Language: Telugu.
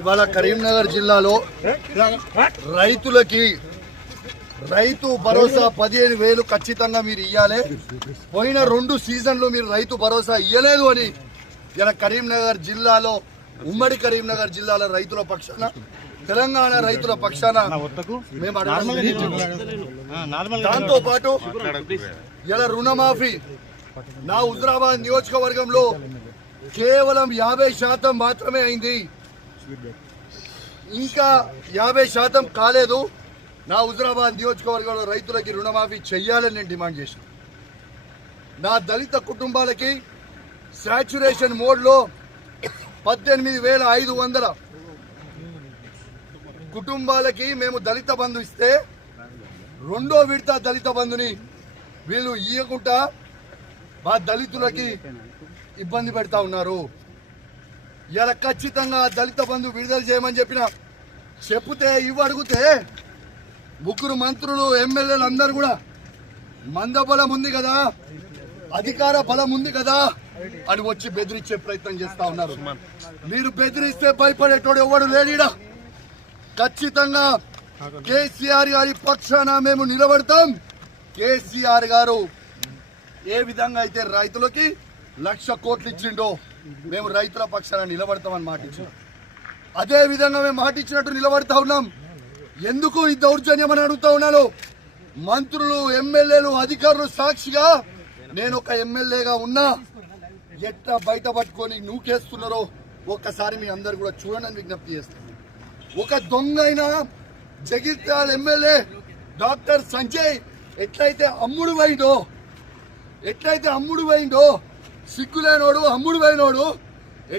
ఇవాళ కరీంనగర్ జిల్లాలో రైతులకి రైతు భరోసా 15,000 ఖచ్చితంగా మీరు ఇవ్వాలి. పోయిన 2 సీజన్లు మీరు రైతు భరోసా ఇవ్వలేదు అని ఇలా కరీంనగర్ జిల్లాలో ఉమ్మడి కరీంనగర్ జిల్లాలో రైతుల పక్షాన తెలంగాణ రైతుల పక్షాన మేము దాంతో పాటు ఇలా రుణమాఫీ నా హుజరాబాద్ నియోజకవర్గంలో కేవలం 50% మాత్రమే అయింది. ఇంకా 50% కాలేదు. నా హుజరాబాద్ నియోజకవర్గంలో రైతులకి రుణమాఫీ చెయ్యాలని నేను డిమాండ్ చేశాను. నా దళిత కుటుంబాలకి సాచ్యురేషన్ మోడ్లో 18,500 కుటుంబాలకి మేము దళిత బంధు ఇస్తే 2వ విడత దళిత బంధుని వీళ్ళు ఇవ్వకుండా మా దళితులకి ఇబ్బంది పెడతా ఉన్నారు. ఇలా ఖచ్చితంగా దళిత బంధు విడుదల చేయమని చెప్తే అడిగితే 3 మంత్రులు ఎమ్మెల్యేలు అందరూ కూడా మందబలం ఉంది కదా, అధికార బలం ఉంది కదా అని వచ్చి బెదిరించే ప్రయత్నం చేస్తా ఉన్నారు. మీరు బెదిరిస్తే భయపడేటోడు ఎవడు లేడీడా. ఖచ్చితంగా కేసీఆర్ గారి పక్షాన మేము నిలబడతాం. కేసీఆర్ గారు ఏ విధంగా అయితే రైతులకి 1,00,000 కోట్లు ఇచ్చిండో మేము రైతుల పక్షాన నిలబడతామని మాట ఇచ్చాం. అదే విధంగా మేము మాట ఇచ్చినట్టు నిలబడతా ఉన్నాం. ఎందుకు ఈ దౌర్జన్యం అని అడుగుతా ఉన్నాను. మంత్రులు ఎమ్మెల్యేలు అధికారులు సాక్షిగా నేను ఒక ఎమ్మెల్యేగా ఉన్నా ఎట్లా బయట పట్టుకొని నూకేస్తున్నారో ఒక్కసారి మీ అందరు కూడా చూడండి విజ్ఞప్తి చేస్తాను. ఒక దొంగ అయినా జగిత్యాల ఎమ్మెల్యే డాక్టర్ సంజయ్ ఎట్లయితే అమ్ముడు పోయిండో సిగ్గులేనోడు అమ్ముడు పోయినోడు